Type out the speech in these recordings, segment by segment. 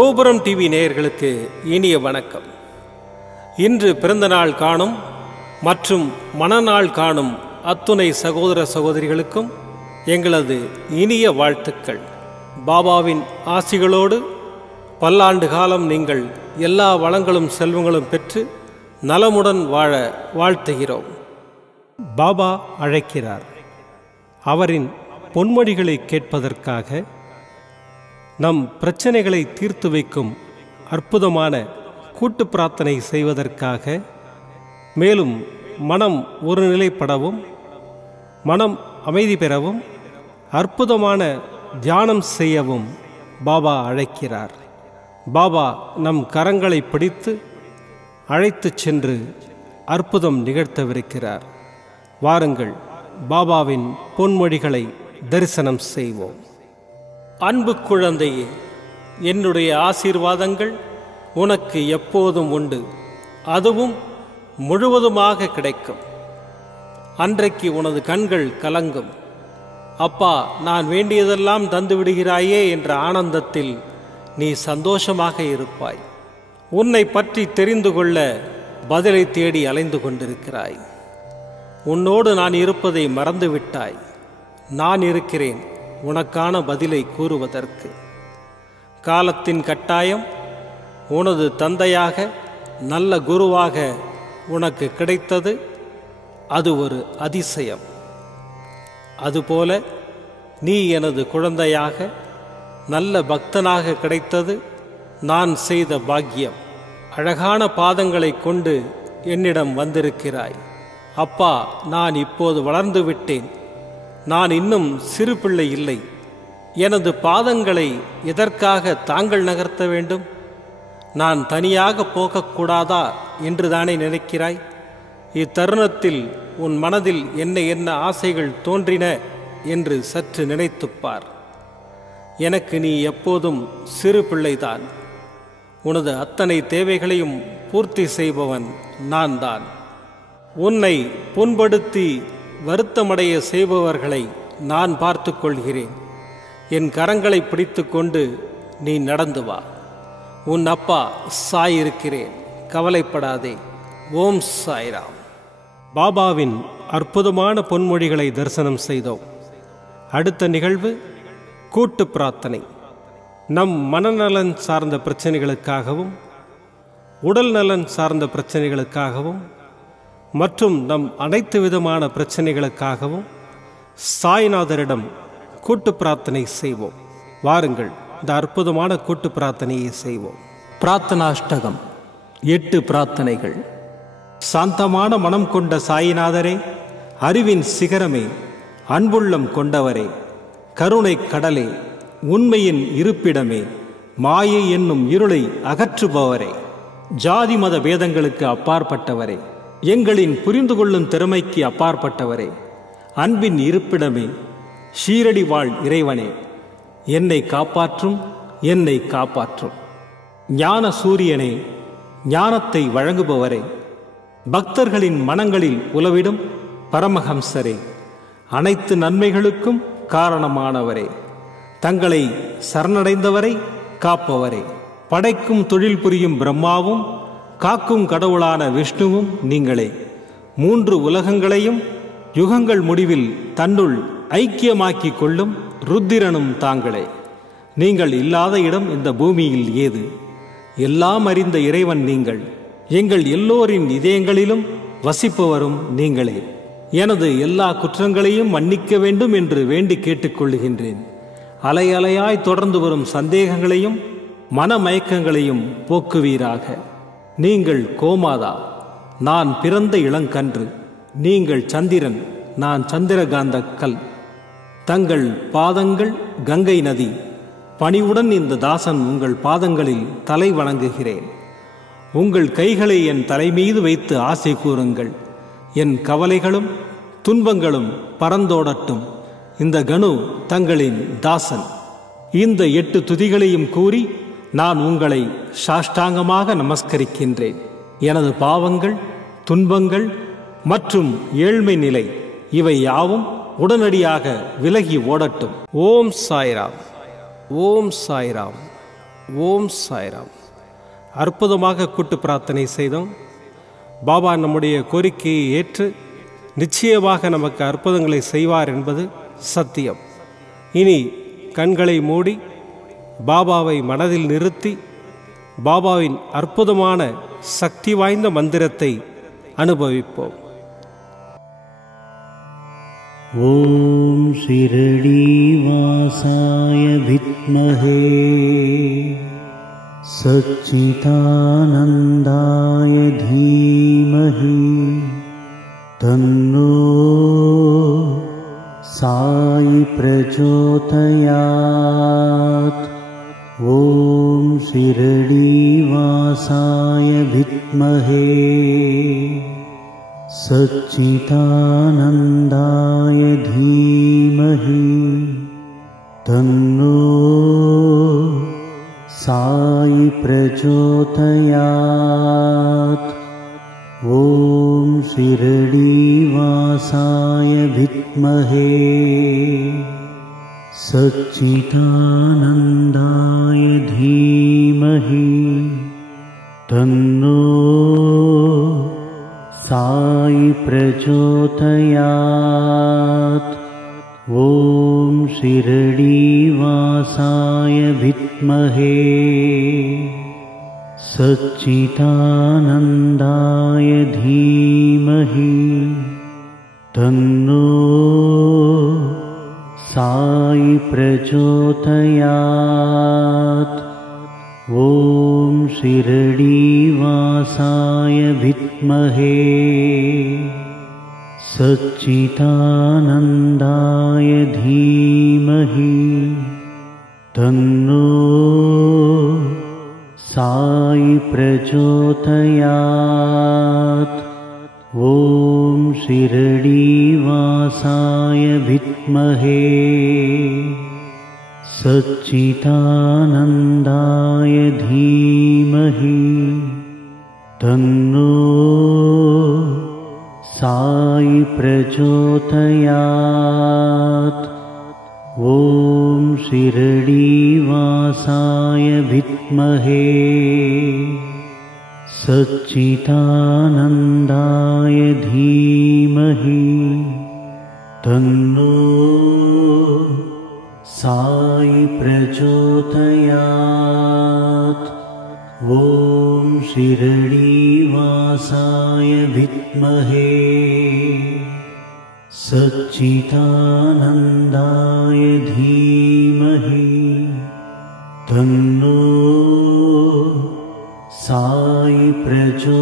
கோபுரம் டிவி நேயர்களுக்கு இனிய வணக்கம். இன்று பிறந்தநாள் காணும் மற்றும் மணநாள் காணும் அத்துணை சகோதர சகோதரிகளுக்கும் எங்களது இனிய வாழ்த்துக்கள். பாபாவின் ஆசிகளோடு பல்லாண்டு காலம் நீங்கள் எல்லா வளங்களும் செல்வங்களும் பெற்று நலமுடன் வாழ வாழ்த்துகிறோம். பாபா அழைக்கிறார். அவரின் பொன்மொழிகளை கேட்பதற்காக, நம் பிரச்சனைகளை தீர்த்து வைக்கும் அற்புதமான கூட்டு பிரார்த்தனை செய்வதற்காக, மேலும் மனம் ஒருநிலைப்படவும் மனம் அமைதி பெறவும் அற்புதமான தியானம் செய்யவும் பாபா அழைக்கிறார். பாபா நம் கரங்களை பிடித்து அழைத்துச் சென்று அற்புதம் நிகழ்த்தவிருக்கிறார். வாருங்கள், பாபாவின் பொன்மொழிகளை தரிசனம் செய்வோம். அன்பு குழந்தையே, என்னுடைய ஆசீர்வாதங்கள் உனக்கு எப்போதும் உண்டு, அதுவும் முழுவதுமாக கிடைக்கும். அன்றைக்கு உனது கண்கள் கலங்கும். அப்பா, நான் வேண்டியதெல்லாம் தந்து விடுகிறாயே என்ற ஆனந்தத்தில் நீ சந்தோஷமாக இருப்பாய். உன்னை பற்றி தெரிந்து கொள்ள பதிலை தேடி அலைந்து கொண்டிருக்கிறாய். உன்னோடு நான் இருப்பதை மறந்துவிட்டாய். நான் இருக்கிறேன் உனக்கான பதிலை கூறுவதற்கு. காலத்தின் கட்டாயம் உனது தந்தையாக, நல்ல குருவாக உனக்கு கிடைத்தது. அது ஒரு அதிசயம். அதுபோல நீ எனது குழந்தையாக, நல்ல பக்தனாக கிடைத்தது நான் செய்த பாக்கியம். அழகான பாதங்களை கொண்டு என்னிடம் வந்திருக்கிறாய். அப்பா, நான் இப்போது வளர்ந்து விட்டேன். நான் இன்னும் சிறு பிள்ளை இல்லை. எனது பாதங்களை எதற்காக தாங்கள் நகர்த்த வேண்டும்? நான் தனியாக போகக்கூடாதா என்று தானே நினைக்கிறாய்? இத்தருணத்தில் உன் மனதில் என்ன ஆசைகள் தோன்றின என்று சற்று நினைத்துப்பார். எனக்கு நீ எப்போதும் சிறு பிள்ளைதான். உனது அத்தனை தேவைகளையும் பூர்த்தி செய்பவன் நான் தான். உன்னை புண்படுத்தி வருத்தமடைய செய்பவர்களை நான் பார்த்து கொள்கிறேன். என் கரங்களை பிடித்து கொண்டு நீ நடந்து வா. உன் அப்பா சாய் இருக்கிறேன், கவலைப்படாதே. ஓம் சாய்ராம். பாபாவின் அற்புதமான பொன்மொழிகளை தரிசனம் செய்தோம். அடுத்த நிகழ்வு கூட்டு பிரார்த்தனை. நம் மனநலன் சார்ந்த பிரச்சனைகளுக்காகவும், உடல் நலன் சார்ந்த பிரச்சனைகளுக்காகவும் மற்றும் நம் அனைத்து விதமான பிரச்சனைகளுக்காகவும் சாய்நாதரிடம் கூட்டு பிரார்த்தனை செய்வோம். வாருங்கள், இந்த அற்புதமான கூட்டு பிரார்த்தனையை செய்வோம். பிரார்த்தனாஷ்டகம். 8 பிரார்த்தனைகள். சாந்தமான மனம் கொண்ட சாயிநாதரே, அறிவின் சிகரமே, அன்புள்ளம் கொண்டவரே, கருணை கடலே, உண்மையின் இருப்பிடமே, மாயை என்னும் இருளை அகற்றுபவரே, ஜாதி மத பேதங்களுக்கு அப்பாற்பட்டவரே, எங்களின் புரிந்து கொள்ளும் திறமைக்கு அப்பாற்பட்டவரே, அன்பின் இருப்பிடமே, ஷீரடி வாழ் இறைவனே, என்னை காப்பாற்றும், என்னை காப்பாற்றும். ஞான சூரியனே, ஞானத்தை வழங்குபவரே, பக்தர்களின் மனங்களில் உலவிடும் பரமஹம்சரே, அனைத்து நன்மைகளுக்கும் காரணமானவரே, தங்களை சரணடைந்தவரை காப்பவரே, படைக்கும் தொழில் புரியும் பிரம்மாவும் காக்கும் கடவுளான விஷ்ணுவும் நீங்களே. 3 உலகங்களையும் யுகங்கள் முடிவில் தன்னுள் ஐக்கியமாக்கிக் கொள்ளும் ருத்திரனும் தாங்களே. நீங்கள் இல்லாத இடம் இந்த பூமியில் ஏது? எல்லாம் அறிந்த இறைவன் நீங்கள். எங்கள் எல்லோரின் இதயங்களிலும் வசிப்பவரும் நீங்களே. எனது எல்லா குற்றங்களையும் மன்னிக்க வேண்டும் என்று வேண்டி கேட்டுக்கொள்ளுகின்றேன். அலை அலையாய் தொடர்ந்து வரும் சந்தேகங்களையும் மனமயக்கங்களையும் போக்குவீராக. நீங்கள் கோமாதா, நான் பிறந்த இளங்கன்று. நீங்கள் சந்திரன், நான் சந்திரகாந்த கல். தங்கள் பாதங்கள் கங்கை நதி. பணிவுடன் இந்த தாசன் உங்கள் பாதங்களில் தலை வணங்குகிறேன். உங்கள் கைகளை என் தலைமீது வைத்து ஆசை கூறுங்கள். என் கவலைகளும் துன்பங்களும் பறந்தோடட்டும். இந்த கணு தங்களின் தாசன். இந்த 8 துதிகளையும் கூறி நான் உங்களை சாஷ்டாங்கமாக நமஸ்கரிக்கின்றேன். எனது பாவங்கள், துன்பங்கள் மற்றும் ஏழ்மை நிலை இவை யாவும் உடனடியாக விலகி ஓடட்டும். ஓம் சாய்ராம். ஓம் சாய்ராம். ஓம் சாய்ராம். அற்புதமாக கூட்டு பிரார்த்தனை செய்தோம். பாபா நம்முடைய கோரிக்கையை ஏற்று நிச்சயமாக நமக்கு அற்புதங்களை செய்வார் என்பது சத்தியம். இனி கண்களை மூடி பாபாவை மனதில் நிறுத்தி பாபாவின் அற்புதமான சக்தி வாய்ந்த மந்திரத்தை அனுபவிப்போம். ஓம் ஷிரடி வாசாய வித்மஹே சச்சிதானந்தாய தீமஹி தன்னோ சாய் பிரச்சோதயாத். ஓம் ஷிரடி வாசாய வித்மஹே சச்சிதானந்தாய தீமஹி தன்னோ சாய் பிரச்சோதயாத். ஓம் ஷிரடி வாசாய வித்மஹே சச்சிதானந்தாய தீமஹி தன்னோ சாய் பிரச்சோதயாத். ஓம் ஷிரடி வாசாய வித்மஹே சச்சிதானந்தாய தீமஹி தன்னோ சாய் பிரச்சோதயாத். ஓம் ஷிரடி வாசாய வித்மஹே சச்சிதானந்தாய தீமஹி தன்னோ சாய் பிரச்சோதயாத். ஓம் ஷிரடி வாசாய வித்மஹே சச்சிதானந்தாய தீமஹி தன்னோ சாய் பிரச்சோதயாத். ஓம் ஷிரடி வாசாய வித்மஹே சச்சிதானந்தாய தீமஹி தன்னோ சாய் பிரச்சோதயாத். ஓம் ஷிரடி வாசாய வித்மஹே சச்சிதானந்தாய தீமஹி தன்னோ சாய் பிரச்சோதயாத்.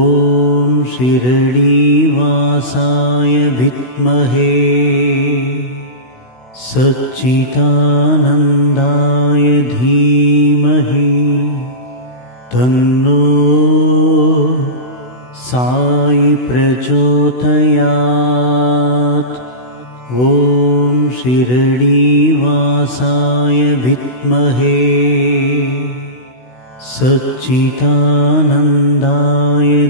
ஓம் ஷிரடி வாசாய வித்மஹே சச்சிதானந்தாய தீமஹி தன்னோ சாய் பிரச்சோதயாத். ஓம் ஷிரடி வாசாய வித்மஹே சச்சிதானந்தாய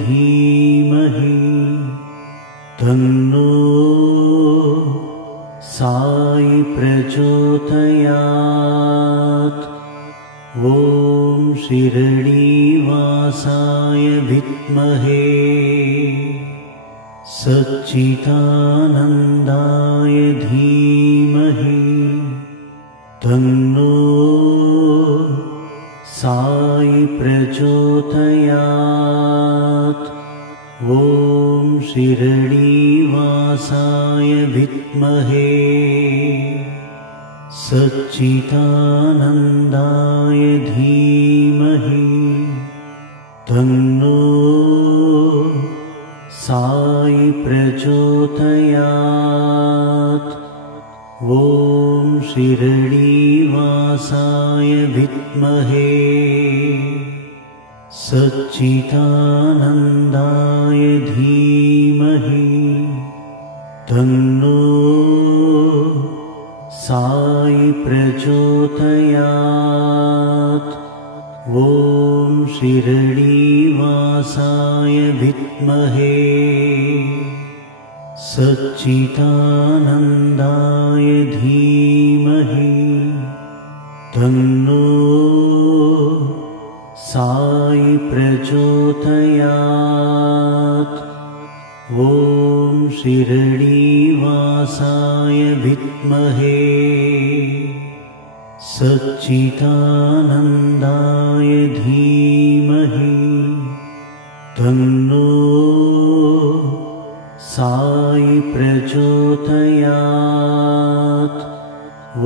தீமஹி தன்னோ சாய் பிரச்சோதயாத். ஓம் ஷிரடி வாசாய வித்மஹே சச்சிதானந்தாய தீமஹி தன்னோ சாய் பிரச்சோதயாத். ஓம் ஷிரடி வாசாய வித்மஹே சச்சிதானந்தாய தீமஹி தன்னோ சாய் பிரச்சோதயாத். ஓம் ஷிரடி வாசாய வித்மஹே சச்சிதானந்தாய தீமஹி தன்னோ சாய் பிரச்சோதயாத். ஓம் ஷிரடி வாசாய வித்மஹே सच्चिदानन्दाय धीमहि तन्नो साई प्रचोदयात्। ॐ शिरडीवासाय विद्महे सच्चिदानन्दाय धीमहि तन्नो साई प्रचोदयात्।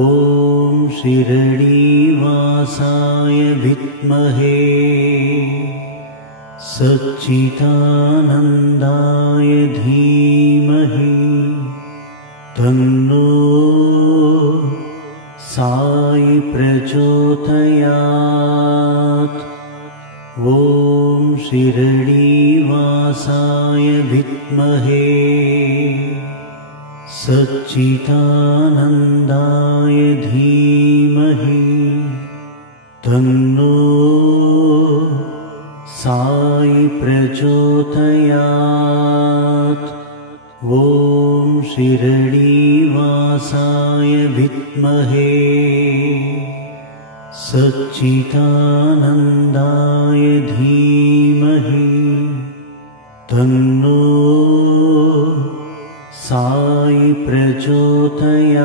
ॐ शिरडीवासाय विद्महे सच्चिदानन्दाय धीमहि तन्नो साई प्रचोदयात्। ॐ शिरडीवासाय विद्महे सच्चिदानन्दाय धीमहि तन्नो साई प्रचोदयात्। ॐ शिरडीवासाय विद्महे सच्चिदानन्दाय धीमहि तन्नो साई प्रचोदयात्।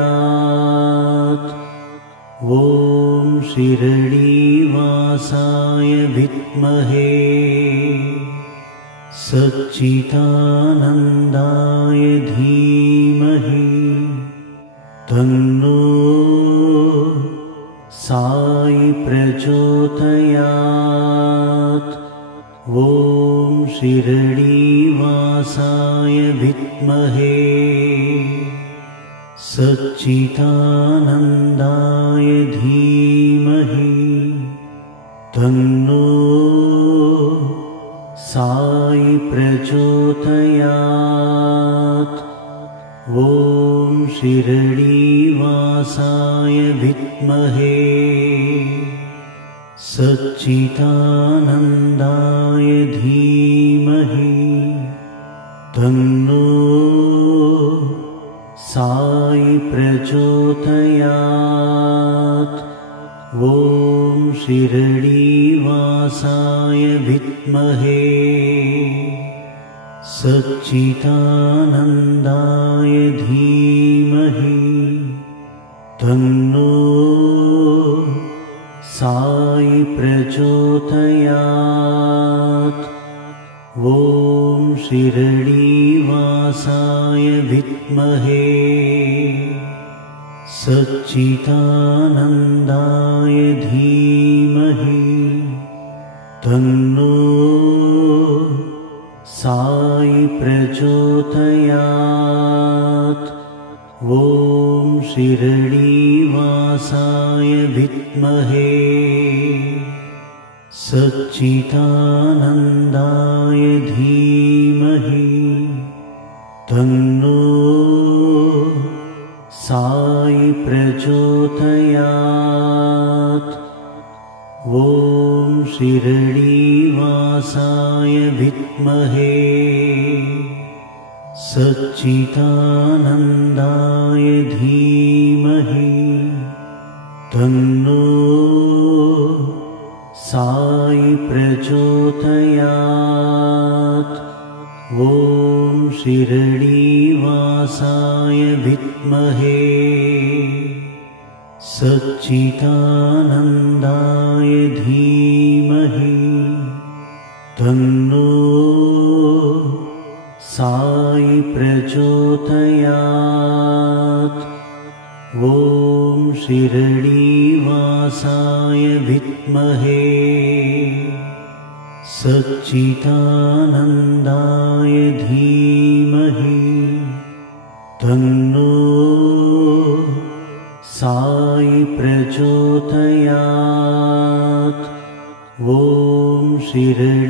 ॐ शिरडीवासाय विद्महे सच्चिदानन्दाय धीमहि तन्नो साई प्रचोदयात्। ॐ शिरडीवासाय विद्महे सच्चिदानन्दाय धीमहि तन्नो साई प्रचोदयात्। ॐ शिरडीवासाय विद्महे सच्चिदानन्दाय धीमहि तन्नो साई प्रचोदयात्। ॐ शिरडीवासाय विद्महे सच्चिदानन्दाय धीमहि तन्नो साई प्रचोदयात्। ॐ शिरडीवासाय विद्महे सच्चिदानन्दाय धीमहि तन्नो साई प्रचोदयात्। ॐ शिरडीवासाय विद्महे सच्चिदानन्दाय धीमहि तन्नो साई प्रचोदयात्। ॐ शिरडीवासाय विद्महे सच्चिदानन्दाय धीमहि तन्नो साई प्रचोदयात्। ॐ शिरडीवासाय विद्महे सच्चिदानन्दाय धीमहि तन्नो साई प्रचोदयात्। ॐ शिरडीवासाय विद्महे सच्चिदानन्दाय धीमहि तन्नो साई प्रचोदयात्। ॐ शिरडीवासाय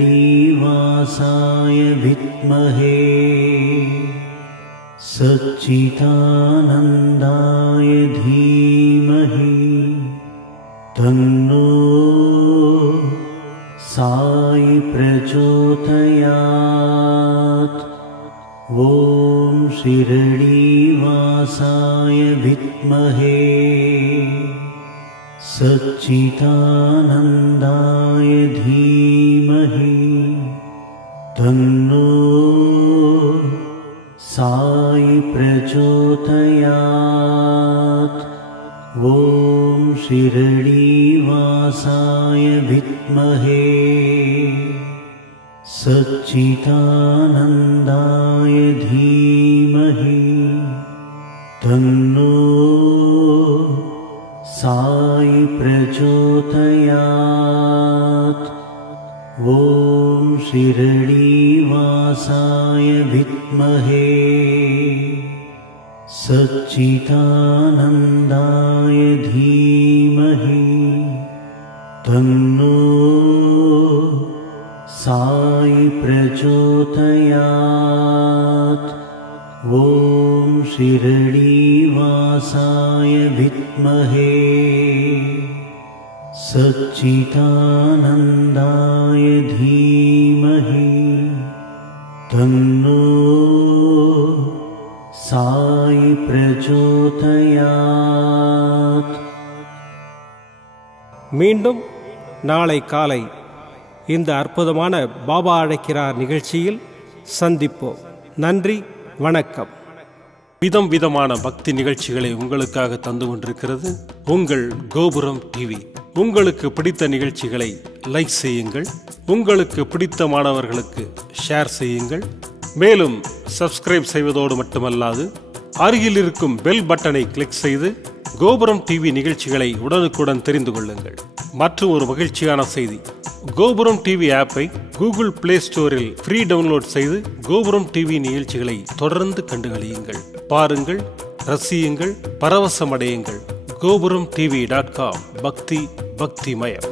विद्महे सच्चिदानन्दाय धीमहि तन्नो साई प्रचोदयात्। ॐ शिरडीवासाय विद्महे सच्चिदानन्दाय धीमहि तन्नो साई प्रचोदयात्। ॐ शिरडीवासाय विद्महे सच्चिदानन्दाय धीमहि तन्नो साई प्रचोदयात्। ॐ शिरडीवासाय विद्महे सच्चिदानन्दाय धीमहि तन्नो साई प्रचोदयात्। ॐ शिरडीवासाय विद्महे सच्चिदानन्दाय धीमहि तन्नो साई प्रचोदयात्। மீண்டும் நாளை காலை இந்த அற்புதமான பாபா அழைக்கிறார் நிகழ்ச்சியில் சந்திப்போம். நன்றி, வணக்கம். விதம் விதமான பக்தி நிகழ்ச்சிகளை உங்களுக்காக தந்து கொண்டிருக்கிறது உங்கள் கோபுரம் டிவி. உங்களுக்கு பிடித்த நிகழ்ச்சிகளை லைக் செய்யுங்கள், உங்களுக்கு பிடித்த மாணவர்களுக்கு ஷேர் செய்யுங்கள். மேலும் சப்ஸ்கிரைப் செய்வதோடு மட்டுமல்லாது அருகில் இருக்கும் பெல் பட்டனை கிளிக் செய்து கோபுரம் டிவி நிகழ்ச்சிகளை உடனுக்குடன் தெரிந்து கொள்ளுங்கள். மற்றும் ஒரு மகிழ்ச்சியான செய்தி, கோபுரம் டிவி ஆப்பை கூகுள் பிளே ஸ்டோரில் ஃப்ரீ டவுன்லோட் செய்து கோபுரம் டிவி நிகழ்ச்சிகளை தொடர்ந்து கண்டுகளியுங்கள், பாருங்கள், ரசியுங்கள், பரவசமடையுங்கள். gopuramtv.com பக்தி பக்திமயம்.